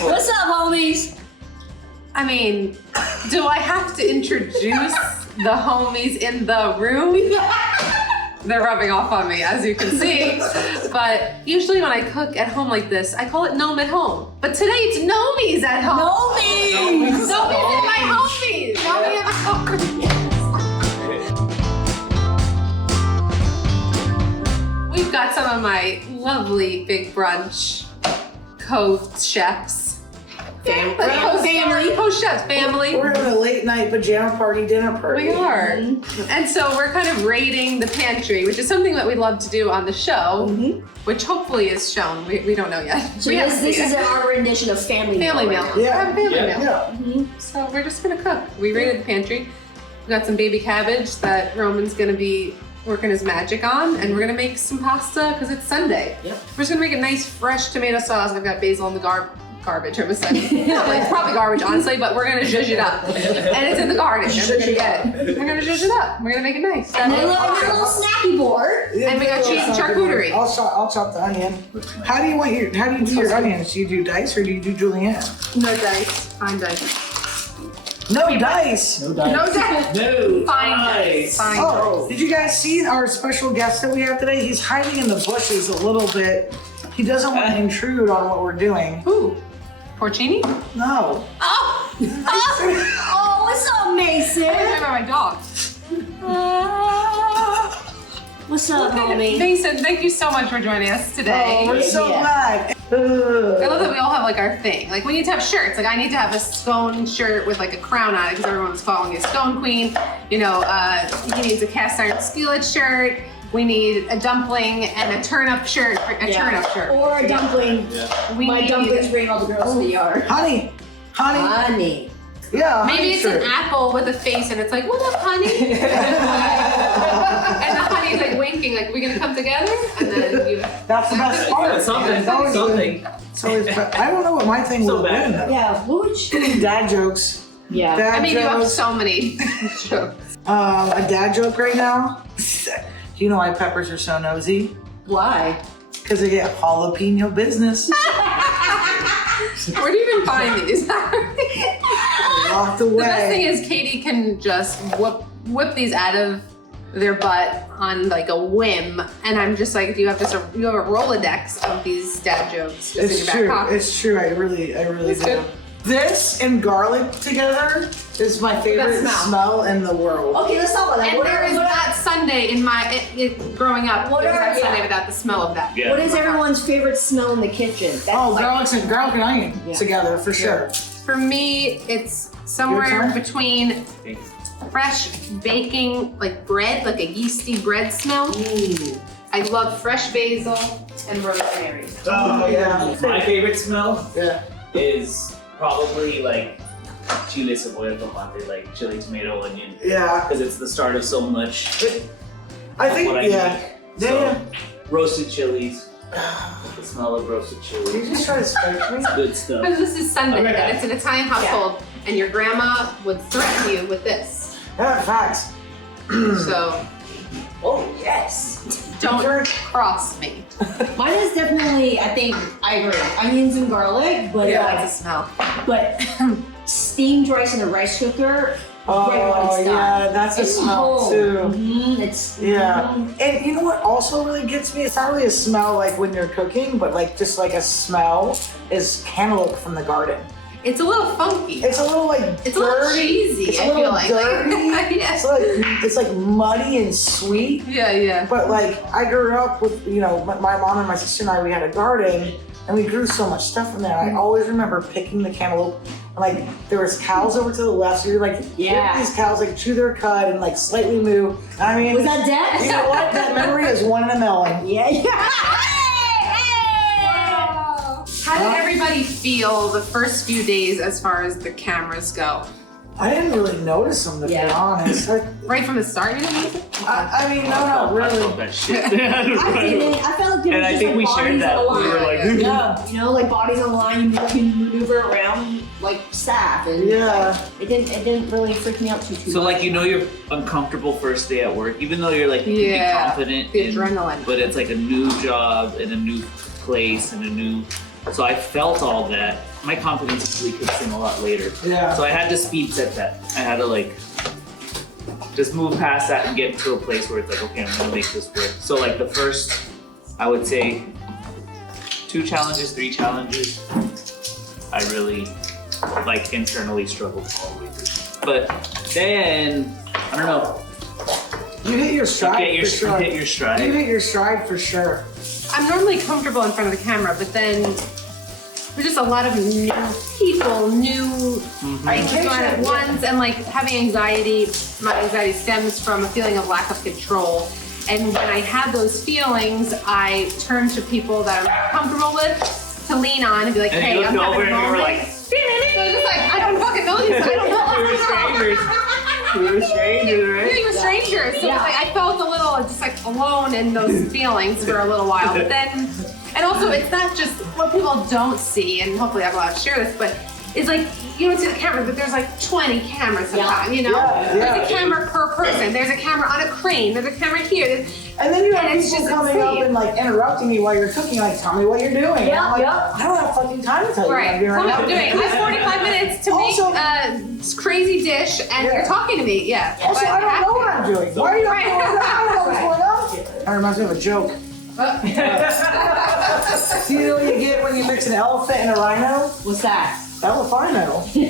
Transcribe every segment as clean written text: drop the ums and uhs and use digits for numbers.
What's up, homies? I mean, do I have to introduce the homies in the room? They're rubbing off on me, as you can see. But usually when I cook at home like this, I call it Gnome at home. But today it's Gnomies at home. Gnomies! Gnomies and my homies! Gnomies and my homies! We've got some of my lovely Big Brunch co-chefs. Family. Co-chefs, family. We're having a late night pajama party, dinner party. We are. And so we're kind of raiding the pantry, which is something that we love to do on the show, which hopefully is shown. We don't know yet. So this is our rendition of family meal. Family meal. Yeah. Family meal. Yeah. So we're just gonna cook. We raided the pantry. We got some baby cabbage that Roman's gonna be working his magic on, and we're gonna make some pasta because it's Sunday. Yep. We're just gonna make a nice fresh tomato sauce. I've got basil in the garbage. I was saying. It's probably garbage, honestly, but we're gonna zhuzh it up. And it's in the garden, and we're gonna get it. We're gonna zhuzh it up. We're gonna make it nice. And then a little snacky board. And we got cheese and charcuterie. I'll chop the onion. How do you do your onions? Do you do dice or do you do julienne? No dice. Fine dice. No dice. No dice. No. Fine dice. Fine Oh, did you guys see our special guest that we have today? He's hiding in the bushes a little bit. He doesn't want to intrude on what we're doing. Who? Porcini? No. Oh, what's up, Mason? I remember my dog. What's up, homie? Mason, thank you so much for joining us today. Oh, we're so glad. I love that we all have like our thing. Like we need to have shirts. Like I need to have a scone shirt with like a crown on it because everyone's calling me a scone queen. You know, he needs a cast iron skillet shirt. We need a dumpling and a turn-up shirt. Turn-up shirt. Or a dumpling. My dumplings bring all the girls to the yard. Honey. Honey. Yeah. Maybe it's an apple with a face and it's like, what up, honey? And the honey's like winking, like, we gonna come together? And then you. That's the best part. Something. So I don't know what my thing would have been. Yeah, whoosh. Dad jokes. Yeah. Dad I mean, you have jokes. so many jokes. A dad joke right now. Do you know why peppers are so nosy? Why? Because they get jalapeno business. Where do you even find these? Locked away. The best thing is Catie can just whip these out of their butt on like a whim, and I'm just like, do you have a Rolodex of these dad jokes just in It's your back true. pocket? It's true. I really It's do. good. This and garlic together is my favorite smell in the world. Okay, let's talk about that. And there is not Sunday in my growing up. What there was are- not Sunday without the smell of that. Yeah. What is everyone's favorite smell in the kitchen? That's Garlic and onion together for sure. For me, it's somewhere Your turn? between fresh baking, like bread, like a yeasty bread smell. I love fresh basil and rosemary. Oh yeah. My favorite smell Yeah. is probably like chile cebolla tomate, like chili, tomato, onion, Yeah. because it's the start of so much. I think what I yeah. make. Yeah. So, roasted chilies. The smell of roasted Did you chilies. just try to spike me? Good stuff. Because this is Sunday, Okay. and it's an Italian household, and your grandma would threaten you with this. Yeah, facts. So Oh, yes. don't cross me. Mine is definitely, I think, I agree. Onions and garlic, but I like the smell. but steamed rice in a rice cooker. Oh right when it's done. yeah, that's a It's smell home. too. It's Yeah. And you know what also really gets me? It's not really a smell like when you're cooking, but like just like a smell is cantaloupe from the garden. It's a little funky. It's a little like It's a little dirty. cheesy, It's a I little feel like. dirty. Yes. It's like muddy and sweet. Yeah. But like I grew up with, you know, my mom and my sister and I, we had a garden and we grew so much stuff from there. I always remember picking the cantaloupe. And like there was cows over to the left, so you're like, Yeah. these cows like chew their cud and like slightly moo. I mean, Was that dead? you know what? That memory is one in a million. Yeah. How did everybody feel the first few days as far as the cameras go? I didn't really notice them to be honest. Right from the start, you didn't notice it? I mean, no, not I really. felt that shit. I didn't. I felt like there And was I just think like we bodies shared that. aligned. We were like, Yeah, you know, like bodies aligned, you can maneuver around like staff, and Yeah. it didn't really freak me out too So much. like you know you're uncomfortable first day at work, even though you're like you can be confident. The adrenaline. But it's like a new job and a new place and a new. So I felt all that, my confidence usually kicks in a lot later. Yeah. So I had to speed set that. I had to like just move past that and get to a place where it's like, okay, I'm gonna make this work. So like the first, I would say 2 challenges, 3 challenges, I really like internally struggled all the way through. But then, I don't know. You hit your stride You for sure. hit your stride. You hit your stride for sure. I'm normally comfortable in front of the camera, but then there's just a lot of new people, new things going on at once, and like having anxiety. My anxiety stems from a feeling of lack of control. And when I have those feelings, I turn to people that I'm comfortable with to lean on and be like, And hey, you I'm looked having over a and you were moment. like, So it's just like, I don't fucking know these. I don't know we were strangers. We were strangers, right? We were strangers, so it's like I felt a little just like alone in those feelings for a little while. But then, and also it's not just what people don't see, and hopefully I'm allowed to share this, but it's like you don't see the camera, but there's like 20 cameras sometimes, you know? Yeah, yeah. There's a camera per person. There's a camera on a crane. There's a camera here. And then you have And it's people just coming up insane. and like interrupting you while you're cooking, like, tell me what you're doing. And I'm like, I don't have fucking time to tell you what I'm Right. doing Tell me right what now. I'm doing. I have 45 minutes to Also- make a crazy dish, and Yeah. you're talking to me. Yeah. Also, But I don't know what I'm doing. Why are you not Right. doing that? I don't know what's going on. That reminds me of a joke. Do you know what you get when you mix an elephant and a rhino? What's that? Elefino. There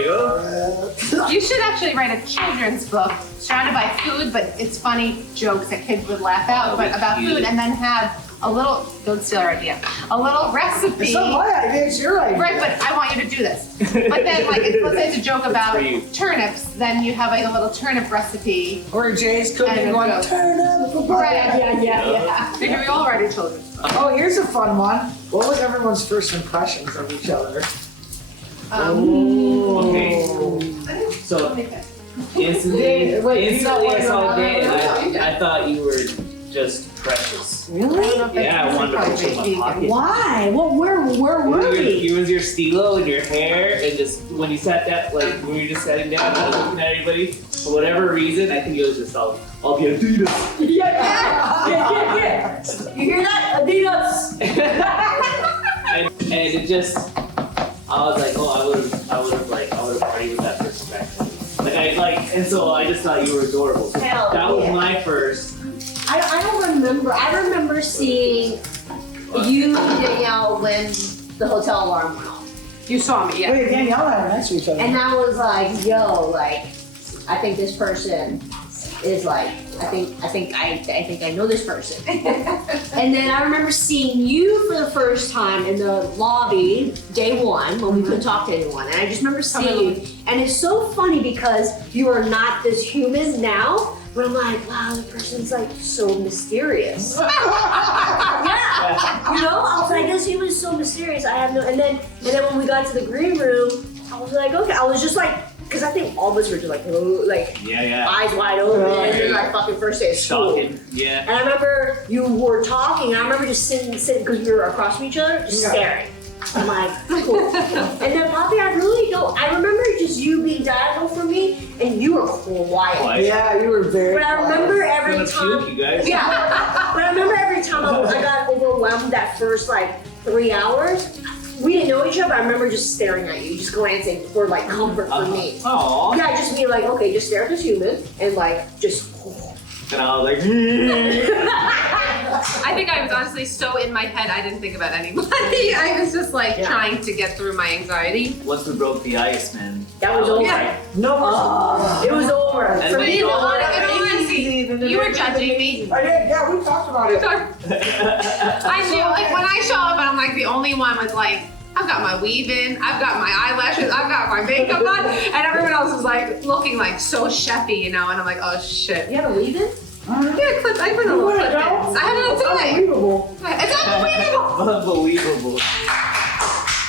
you go. You should actually write a children's book surrounded by food, but it's funny jokes that kids would laugh at, but about food, and then have a little, don't steal our idea, a little recipe. It's not my idea, it's your idea. Right, but I want you to do this. But then, like, let's say it's a joke about for you. turnips, then you have like a little turnip recipe. Or Jay's cooking And a going, joke. turn up the Right. Yeah. Maybe we all write a children's book. Oh, here's a fun one. What was everyone's first impressions of each other? Okay. So instantly I saw Day and I thought you were just precious. Really? Yeah, I wanted to put you in my pocket. Why? Well, where were we? It was your stilo and your hair, and just when you sat down, like when we were just sitting down, I was looking at everybody. For whatever reason, I think it was just I'll be Adidas. Yeah. You hear that? Adidas. and it just, I was like, oh, I would have partied with that person back then. And so I just thought you were adorable. So Hell that was yeah. my first. I don't remember. I remember seeing you, Danielle, when the hotel alarm went off. You saw me, yeah. Wait, Danielle and I were next to each other. And I was like, yo, like, I think this person is like, I think I know this person. And then I remember seeing you for the first time in the lobby, day one, when we couldn't talk to anyone. And I just remember seeing you. And it's so funny because you are not this human now, but I'm like, wow, the person's like so mysterious. Yeah. You know, I was like, this human is so mysterious. I have no, and then when we got to the green room, I was like, okay, I was just like, because I think all of us were just like, oh, like Yeah. eyes wide open, Yeah. and our fucking first day of school. Stalking. Yeah. And I remember you were talking, and I remember just sitting, because we were across from each other, just Yeah. staring. I'm like, cool. And then Poppy, I really don't, I remember just you being diagonal from me, and you were quiet. Yeah, you were very But I remember every I'm gonna time, puke, you guys. yeah, but I remember every time I got overwhelmed that first like 3 hours, we didn't know each other, but I remember just staring at you, just glancing for like comfort for me. Aw. Yeah, just be like, okay, just stare at this human, and like, just, And I was like, I think I was honestly so in my head, I didn't think about anybody. I was just like Yeah. trying to get through my anxiety. once we broke the ice, man. that was over. Yeah. No, It was over. And For then me, In it all was honesty, you were judging me. I did, yeah, we talked about it. I knew, like when I show up and I'm like the only one with like, I've got my weave in, I've got my eyelashes, I've got my makeup on, and everyone else is like looking like so chefy, you know, and I'm like, oh shit. You had a leave in? Yeah, clip, I put a little clip in. I had it on today. Unbelievable. It's unbelievable. Unbelievable.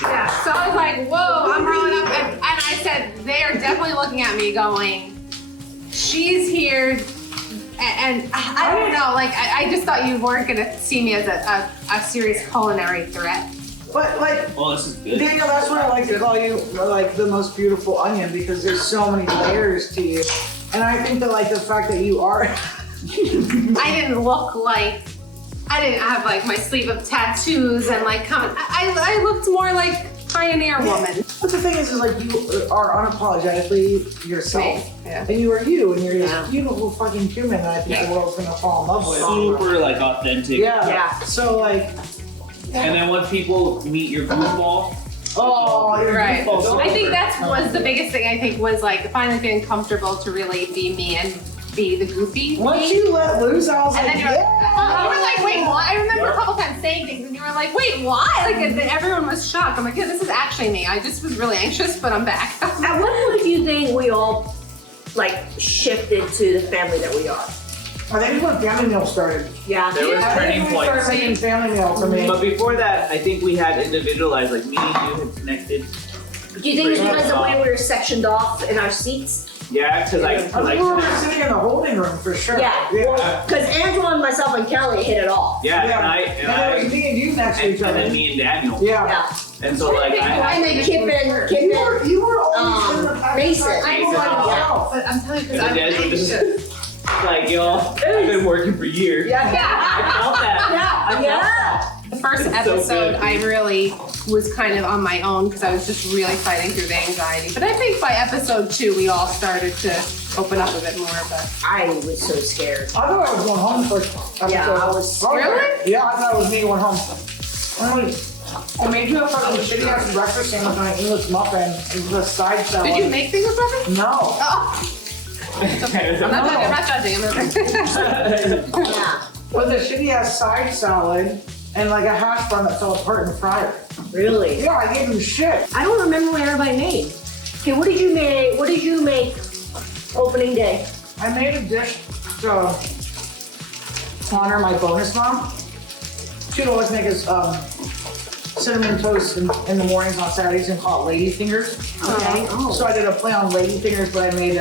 Yeah, so I was like, whoa, I'm rolling up, and I said, they are definitely looking at me going, she's here, and I don't know, like, I just thought you weren't gonna see me as a serious culinary threat. But like, Well, this is good. Daniel, that's why I like to call you like the most beautiful onion, because there's so many layers to you. And I think that like the fact that you are I didn't look like I didn't have like my sleeve of tattoos and like I looked more like pioneer woman. But the thing is like you are unapologetically yourself. Me, yeah. And you are you, and you're Yeah. this beautiful fucking human that I think the world's gonna fall in love with. Super like authentic. Yeah. Yeah. So like, And then once people meet your goofball, oh, you're Right. beautiful. I think that was the biggest thing. I think was like finally feeling comfortable to really be me and be the goofy. Once me. you let loose, I was And like, then you're like, yeah. you were like, wait, what? I remember a couple times saying things, and you were like, wait, why? Like, and then everyone was shocked. I'm like, yeah, this is actually me. I just was really anxious, but I'm back. At what point do you think we all like shifted to the family that we are? I think when family meal started. Yeah. there was I turning think we started points. making family meal for me. But before that, I think we had individualized, like me and you had connected. Do you think it's because of the way we were sectioned off in our seats? Yeah, because I think we were sitting in the holding room for sure. Yeah. Yeah. Because Angela and myself and Kelly hit it off. yeah, And it was me and you next to and each other. then me and Daniel. Yeah. Yeah. And so like And then Kip and You were always in the pack. Mason. I know, yourself. But I'm telling you, because And I'm then anxious. like, yo, I've been working for years. I felt that. Yeah. Yeah. The first It's so episode, good. I really was kind of on my own because I was just really fighting through the anxiety. But I think by episode 2, we all started to open up a bit more. But I was so scared. I thought I was going home first. Yeah, I was- Really? Yeah, I thought it was me going home. I made you a fucking shitty ass breakfast sandwich on an English muffin and the side salad. did you make things with nothing? No. Oh, I'm not judging. I'm not judging. I'm not judging. Yeah. With a shitty ass side salad and like a hash brown that fell apart in the fryer. Really? Yeah, I gave him shit. I don't remember what everybody made. Okay, what did you make? What did you make opening day? I made a dish to honor my bonus mom. She'd always make us cinnamon toast in the mornings on Saturdays and call it lady fingers. Okay. Oh. So I did a play on lady fingers, but I made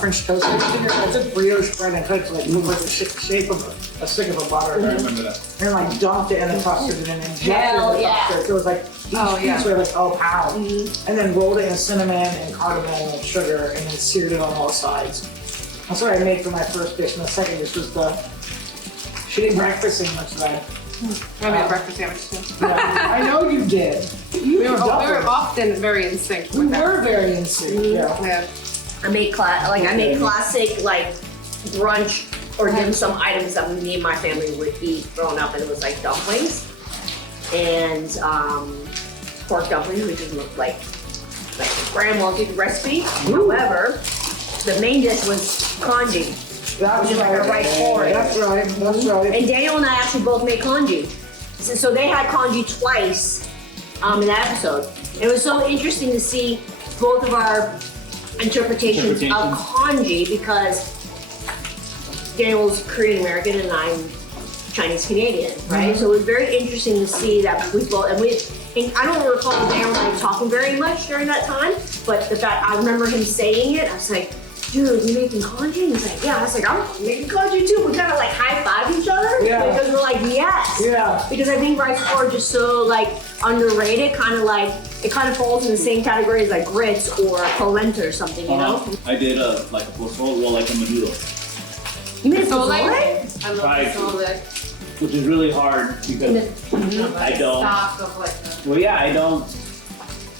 French toast fingers. I took brioche bread and cooked like looked like the shape of a stick of a butter. I remember that. And like dunked it in the custard and then injected Hell the yeah. custard. So it was like each Oh, yeah. piece weighed like a pound. And then rolled it in cinnamon and cardamom and sugar and then seared it on all sides. That's what I made for my first dish. And the second dish was the shitty breakfast sandwich that I made a breakfast sandwich too. I know you did. You We were doubled. often very in sync We with that. were very in sync. Yeah. Yeah. I made classic like brunch or dim sum items that me and my family would eat growing up, and it was like dumplings and pork dumplings, which is like grandma did the recipe. However, the main dish was congee. That's Which is like a rice porridge. That's right. That's right. And Daniel and I actually both made congee. So they had congee twice in that episode. It was so interesting to see both of our interpretations of congee because Daniel's Korean American and I'm Chinese Canadian, right? So it was very interesting to see that we both, and I don't recall Daniel and I talking very much during that time, but the fact I remember him saying it, I was like, dude, you making congee? He's like, yeah. I was like, I'm making congee too. We kind of like high-five each other Yeah. because we're like, yes. Yeah. Because I think rice porridge is so like underrated, kind of like, it kind of falls in the same category as like grits or polenta or something, you know? I did a pozole roll like a menudo, You made a So like, pozole? I love Right. pozole. which is really hard because I don't. Stock of like the Well, yeah, I don't.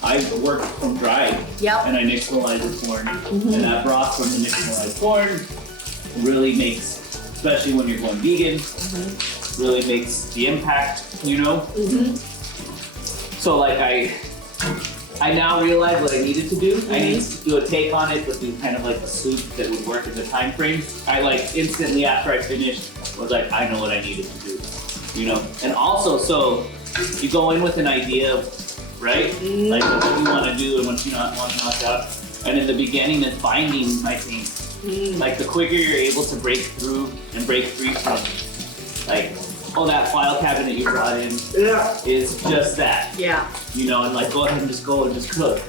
I work from dry Yep. and I nixtamalize the corn, and that broth from the nixtamalized corn really makes, especially when you're going vegan, really makes the impact, you know. So like I now realize what I needed to do. I needed to do a take on it, but do kind of like a soup that would work in the time frame. I like instantly after I finished was like, I know what I needed to do, you know. And also, so you go in with an idea of, right, like what you want to do and what you want to knock out. And in the beginning, it's binding, I think. Like the quicker you're able to break through and break free from, like, oh, that file cabinet you brought in Yeah. is just that, Yeah. you know, and like go ahead and just go and just cook.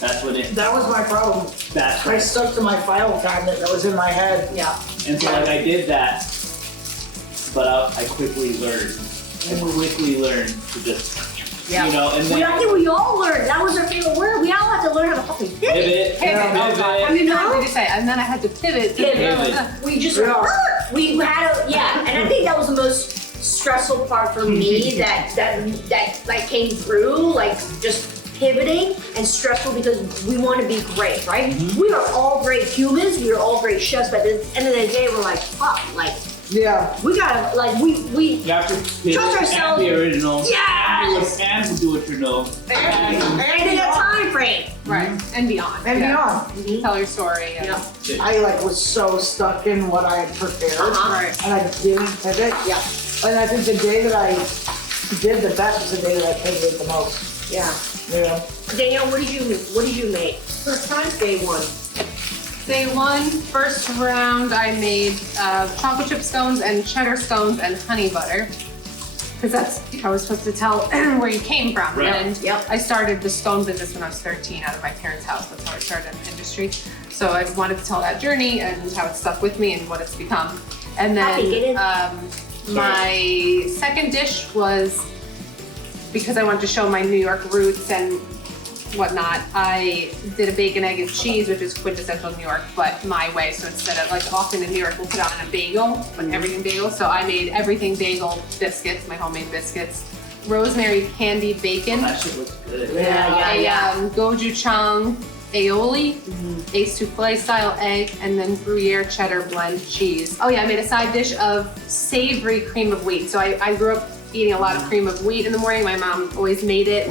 That's what it. That was my problem. That's I stuck to my file cabinet that was in my head. Yeah. And so like I did that, but I quickly learned. I quickly learned to just, Yeah. you know, and I then think we all learned. That was our favorite word. We all had to learn how to fucking pivot. pivot, pivot. pivot. How many times did you say? And then I had to pivot. Pivot. Pivot. We just Yeah. we had a, yeah, and I think that was the most stressful part for me that like came through, like just pivoting and stressful because we want to be great, right? We are all great humans, we are all great chefs, but at the end of the day, we're like, fuck, like, Yeah. we gotta, like, we You have to Trust ourselves. and be original. Yes! And do what you know. and in a time frame. Right. And beyond. And Yeah. beyond. Tell your story. And, Yeah. I like was so stuck in what I had prepared, Right. and I didn't pivot. Yeah. And I think the day that I did the best was the day that I pivoted the most. Yeah. Yeah. Danielle, what did you make? First time? Day one. Day one, first round, I made chocolate chip scones and cheddar scones and honey butter. Because that's, I was supposed to tell where you came from. Right. And Yep. I started the scone business when I was 13 out of my parents' house. That's how I started in the industry. So I wanted to tell that journey and how it stuck with me and what it's become. And Happy, get in. then my second dish was, because I wanted to show my New York roots and whatnot, I did a bacon, egg, and cheese, which is quintessential New York, but my way. So instead of, like, often in New York, we'll put it on a bagel, but everything bagel. So I made everything bagel biscuits, my homemade biscuits, rosemary candied bacon, That shit looks good. a J Chong aioli, a souffle style egg, and then Gruyere cheddar blend cheese. Oh yeah, I made a side dish of savory cream of wheat. So I grew up eating a lot of cream of wheat in the morning. My mom always made it.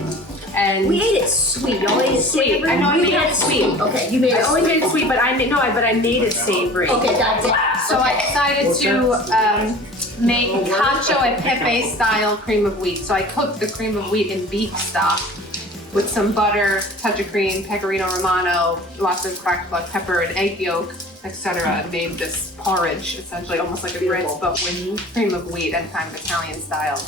And We ate it sweet. Y'all ate it sweet. savory? I know I You made it sweet. Okay, you made it I always sweet. made it sweet, but I made it savory. Okay, that's it. So I decided to make cacio e pepe style cream of wheat. So I cooked the cream of wheat in beef stock with some butter, touch of cream, pecorino romano, lots of cracked black pepper, and egg yolk, etc. And made this porridge, essentially almost like a grits, but with cream of wheat and kind of Italian style.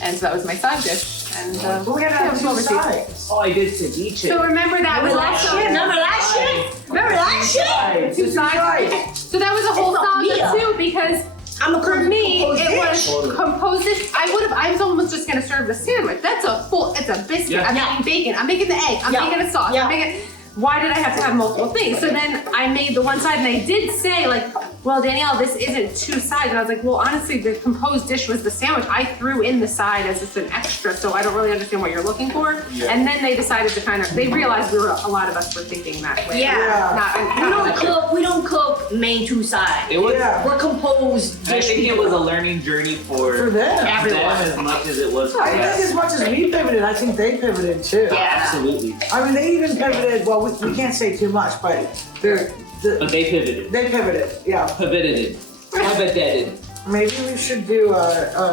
And so that was my side dish. And But we had to yeah, it have was two well received. sides. Oh, I did ceviche. So remember that was Remember that also shit? Remember that shit? Remember that shit? two sides. So that was a whole It's not salsa meal. too, because I'm a for me, composed it dish. was composed dish. I was almost just gonna serve the sandwich. That's it's a biscuit. Yeah. I'm making bacon. I'm making the egg. I'm Yeah. making a sauce. Yeah. I'm making. Why did I have to have multiple things? So then I made the one side, and I did say, like, well, Danielle, this isn't two sides. And I was like, well, honestly, the composed dish was the sandwich. I threw in the side as just an extra, so I don't really understand what you're looking for. Yeah. And then they decided to they realized a lot of us were thinking that way. Yeah. We don't cook main two sides. It was. Yeah. We're composed I dish think it people. was a learning journey For for them. Everyone. them as much as it was for I think us. as much as we pivoted, I think they pivoted too. Yeah. Absolutely. I mean, they even pivoted. Well, we can't say too much, but But they pivoted. they pivoted. Yeah. Pivoted. Pivoted. Maybe we should do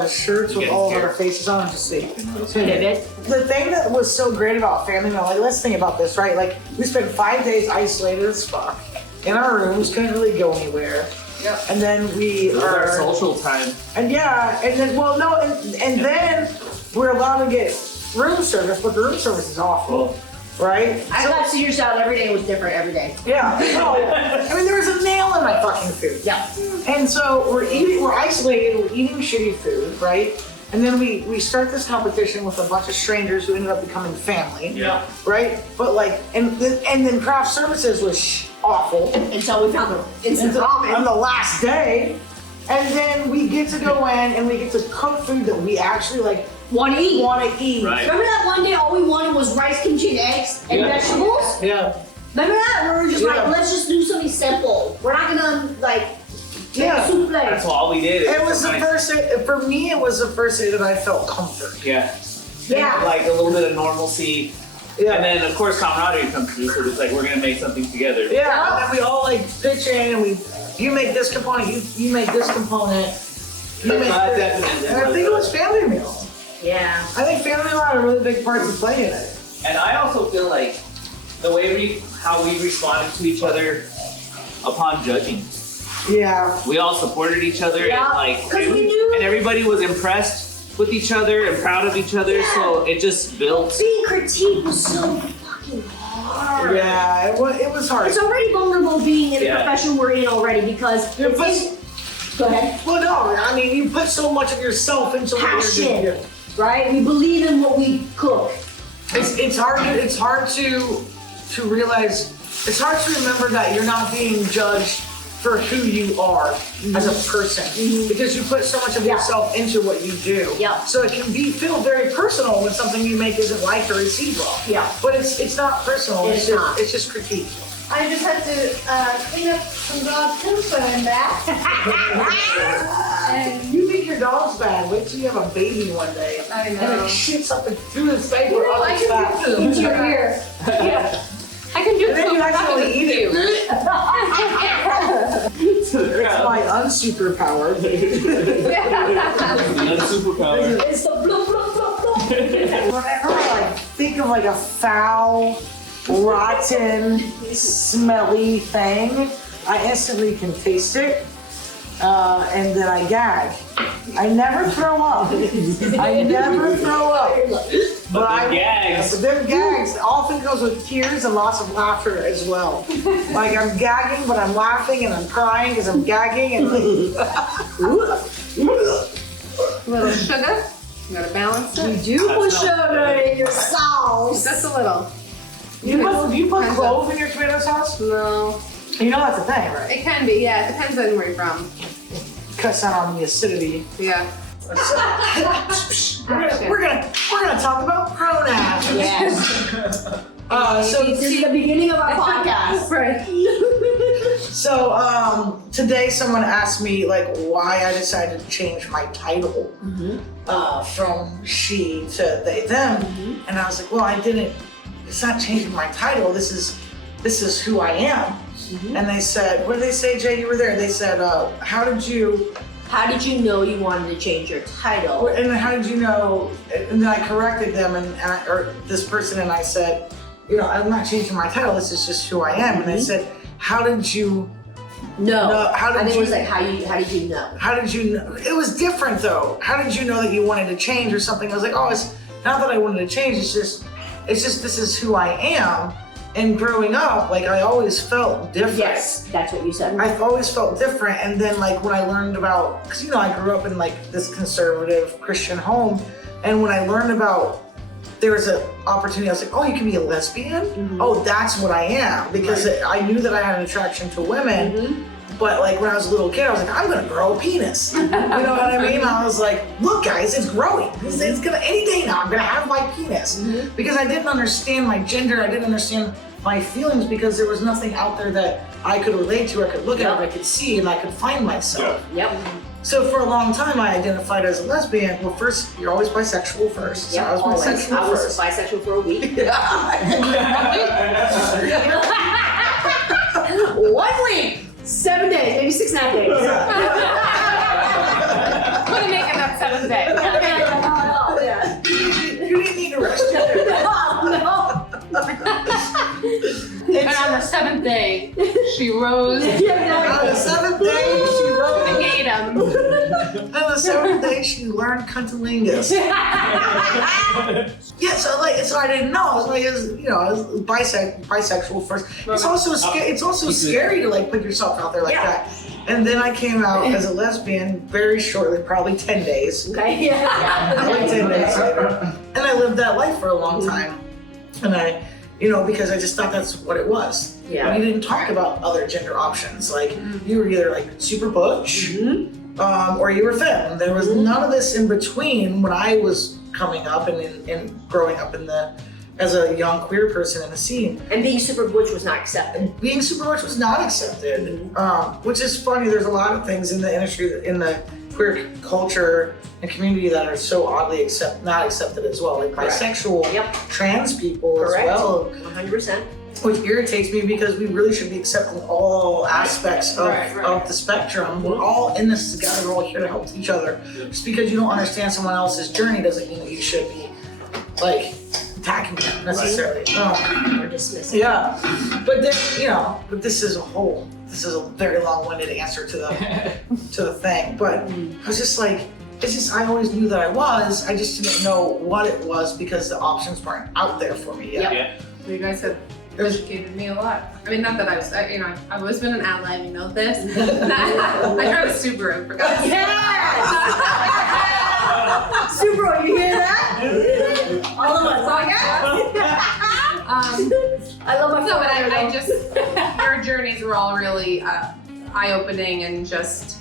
shirts with Yeah, all of here. our faces on and just see. Pivot. The thing that was so great about family meal, like let's think about this, right? Like we spent 5 days isolated as fuck in our rooms, couldn't really go anywhere. Yeah. And then we It was our are, social time. and yeah, and then well no, and then we're allowed to get room service, but the room service is awful, right? I got Caesar salad every day was different every day. Yeah. No, I mean there was a nail in my fucking food. Yeah. And so we're isolated, we're eating shitty food, right? And then we start this competition with a bunch of strangers who ended up becoming family, Yeah. right? But like, and then craft services was awful Until we found the instant on ramen. the last day. And then we get to go in and we get to cook food that we actually like Want to eat. want to eat. Right. Remember that one day all we wanted was rice, kimchi, and eggs and Yeah. vegetables? Yeah. Remember that? We were just Yeah. like, let's just do something simple. We're not gonna like Yeah. souffle. That's all we did. It was the nice. first day, for me, it was the first day that I felt comfort. Yeah. Yeah. Like a little bit of normalcy. Yeah. And then of course camaraderie comes through, so it's like we're gonna make something together. Yeah, and then we all like pitch in and you make this component, you make this component. You make this. Definitely. And I think it was family meal. Yeah. I think family meal had a really big part to play in it. And I also feel like the way how we responded to each other upon judging. Yeah. We all supported each other Yeah, and like 'cause we knew- and everybody was impressed with each other and proud of each other, so it just built. Being critiqued was so fucking hard. Yeah, it was hard. It's already vulnerable being in the Yeah. profession we're in already because Yeah, it's but- go ahead. Well, no, I mean, you put so much of yourself into what you're Passion. doing. Right? We believe in what we cook. It's hard to realize, it's hard to remember that you're not being judged for who you are as a person, because you put so much of yourself into what you do. Yeah. So it can feel very personal when something you make isn't liked or received well. Yeah. But it's not personal. It's not. It's just critique. I just had to clean up some dog poop when I'm back. And You think your dog's bad. Wait till you have a baby one day. I And know. it shits up and through his face. You know, I can do poop. you're here. Yeah. I can do And then poop. you I'm not gonna actually eat it. It's my unsuperpower. Superpower. It's the bloop, bloop, bloop, bloop. Whenever I think of like a foul, rotten, smelly thing, I instantly can taste it, and then I gag. I never throw up. I never throw up. But the gags. But them gags often goes with tears and lots of laughter as well. Like I'm gagging, but I'm laughing and I'm crying because I'm gagging and A little sugar. You gotta balance You it. do put sugar in your sauce. Just a little. Do you put clove in your tomato sauce? No. You know that's a thing, right? It can be, yeah. It depends on where you're from. Cuts down on the acidity. Yeah. We're gonna talk about pronouns. Yes. So This is the beginning of our podcast. Right. So today someone asked me like why I decided to change my title from she to they them, and I was like, well, I didn't. It's not changing my title. This is who I am. And they said, what did they say, Jay? You were there. They said, how did you know you wanted to change your title? And how did you know? And then I corrected them, or this person, and I said, I'm not changing my title. This is just who I am. And they said, how did you? No. How did I think you? it was like, how did you know? How did you know? It was different though. How did you know that you wanted to change or something? I was like, oh, it's not that I wanted to change. It's just this is who I am. And growing up, like I always felt different. Yes, that's what you said. I've always felt different, and then like when I learned about, because I grew up in like this conservative Christian home, and when I learned about there was an opportunity, I was like, oh, you can be a lesbian? Oh, that's what I am, because I knew that I had an attraction to women, but like when I was a little kid, I was like, I'm gonna grow a penis. You know what I mean? I was like, look guys, it's growing. It's gonna, any day now, I'm gonna have my penis. Because I didn't understand my gender, I didn't understand my feelings, because there was nothing out there that I could relate to, I could look at, I could see, and I could find myself. Yep. So for a long time, I identified as a lesbian. Well, first, you're always bisexual first. So I was bisexual I was first. bisexual for a week. 1 week, 7 days, maybe 6.5 days. Couldn't make it that 7th day. Yeah. You didn't need to rest. No. And on the 7th day, she rose On the 7th day, she the wrote. gate him. On the 7th day, she learned cunnilingus. Yeah, so I didn't know. I was like, I was bisexual first. It's also scary to like put yourself out there like that. And then I came out as a lesbian very shortly, probably 10 days. Okay, yeah. Probably 10 days later. And I lived that life for a long time. And I, because I just thought that's what it was. Yeah. We didn't talk about other gender options. Like, you were either like super butch, or you were femme. There was none of this in between when I was coming up and growing up as a young queer person in the scene. And being super butch was not accepted. Being super butch was not accepted, which is funny. There's a lot of things in the industry, in the queer culture and community that are so oddly not accepted as well, like bisexual, trans people as well. 100%. Which irritates me, because we really should be accepting all aspects of the spectrum. We're all in this together. We're all here to help each other. Just because you don't understand someone else's journey doesn't mean that you should be like attacking them necessarily. Or dismissing. Yeah, but then this is a very long-winded answer to the thing. But I was just like, I always knew that I just didn't know what it was, because the options weren't out there for me yet. Yep. You guys have educated me a lot. I mean, not that I've always been an ally, you know this. I drive a Subaru, for God's sake. Yes! Subaru, you hear that? All of us, I love my No, but I just, your journeys were all really eye-opening and just,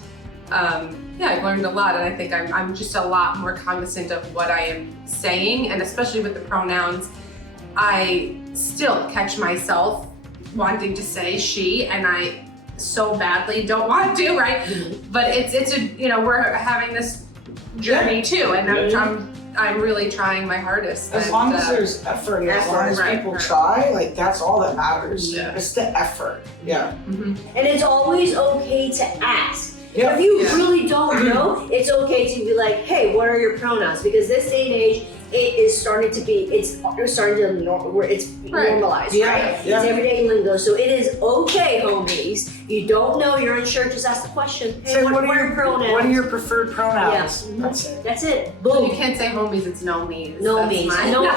I've learned a lot, and I think I'm just a lot more cognizant of what I am saying, and especially with the pronouns, I still catch myself wanting to say she, and I so badly don't want to, right? But it's we're having this journey too, and I'm really trying my hardest. As long as there's effort, as long as people try, like that's all that matters. Yeah. It's the effort. Yeah. And it's always okay to ask. Yeah. If you really don't know, it's okay to be like, hey, what are your pronouns? Because this day and age, it's starting to normalized, Yeah, right? yeah. It's everyday lingo, so it is okay, homies. You don't know, you're unsure, just ask the question. Hey, Say, what are your pronouns? What are your preferred pronouns? Yeah. That's it. That's it. Well, Boom. you can't say homies, it's no me's. No That's means. mine. No means.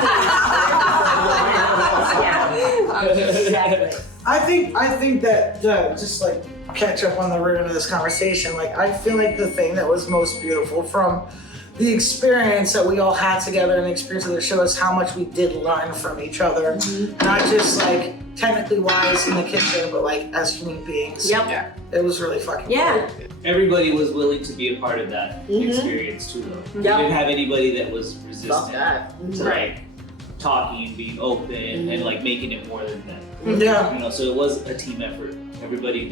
Yeah. Exactly. I think that just like catch up on the root of this conversation, like I feel like the thing that was most beautiful from the experience that we all had together and the experience of the show is how much we did learn from each other. Not just like technically wise in the kitchen, but like as human beings. Yep. Yeah. It was really fucking Yeah. Everybody was willing to be a part of that experience too, though. You Yep. didn't have anybody that was Fuck resistant that. to like talking and being open and like making it more than that. cool. Yeah. You know, so it was a team effort. Everybody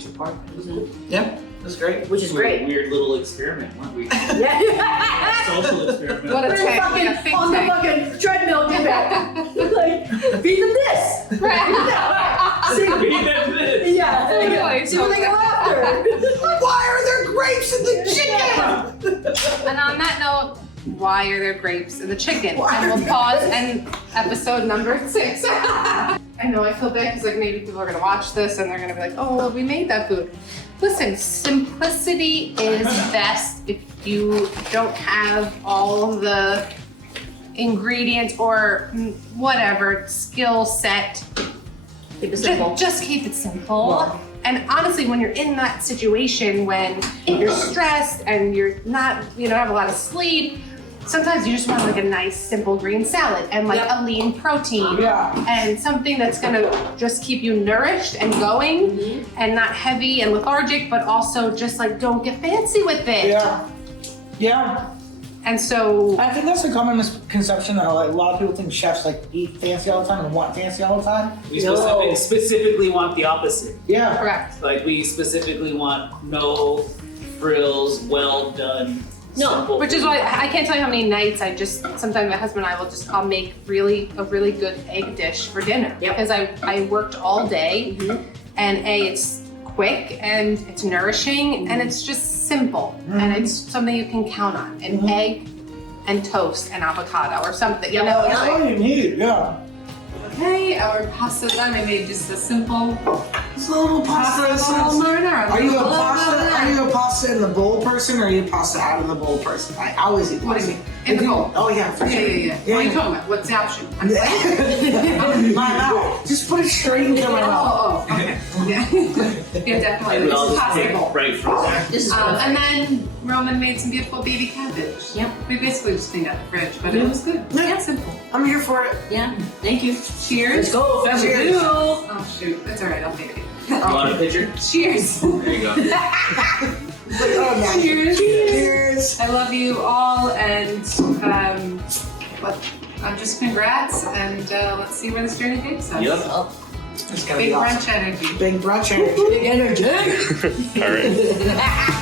took part. It was cool. Yeah. It was great. Which is We were a great. weird little experiment, weren't we? Yeah. Social experiment. What a We're tank, fucking like a think on the tank. fucking treadmill, get back. Like, feed them this. See, Beat them this. yeah. See what they go after. Why are there grapes in the chicken? And on that note, why are there grapes in the chicken? Why And are we'll there pause grapes? and episode number 6. I know, I feel bad because like maybe people are gonna watch this and they're gonna be like, oh, well, we made that food. Listen, simplicity is best if you don't have all the ingredients or whatever skill set. Keep it simple. Just keep it simple. And honestly, when you're in that situation when you're stressed and you're not, have a lot of sleep, sometimes you just want like a nice simple green salad and like a lean protein and something that's gonna just keep you nourished and going and not heavy and lethargic, but also just like don't get fancy with it. Yeah. Yeah. And so I think that's a common misconception that like a lot of people think chefs like eat fancy all the time and want fancy all the time. We No. specifically want the opposite. Yeah. correct. Like we specifically want no frills, well done. No, simple Which is food. why I can't tell you how many nights sometimes my husband and I I'll make a really good egg dish for dinner. Yep. Because I worked all day and it's quick and it's nourishing and it's just simple and it's something you can count on. An egg and toast and avocado or something. You know, it's That's like, all you need. Yeah. okay, our pasta's done. I made just a simple It's a little pasta. marinara. Are you a pasta in the bowl person or are you a pasta out of the bowl person? I always eat What do pasta. you mean? In the bowl. Oh yeah, for sure. Yeah. What are you talking about? What's the option? My mouth. Just put it straight into my mouth. Okay. Yeah. Yeah, definitely. And This I'll is just take possible. right from there. This is And then Roman made some beautiful baby cabbage. Yep. We basically just cleaned out the fridge, but it was good. Yeah. Simple. I'm here for it. Yeah, thank you. Cheers. Let's go, family. Cheers. Oh shoot, that's all right. I'll take it. You want a picture? Cheers. There you go. Cheers. Cheers. I love you all, and just congrats, and let's see where this journey takes us. Yep. It's gonna Big be awesome. brunch energy. Big brunch energy. Big energy. All right.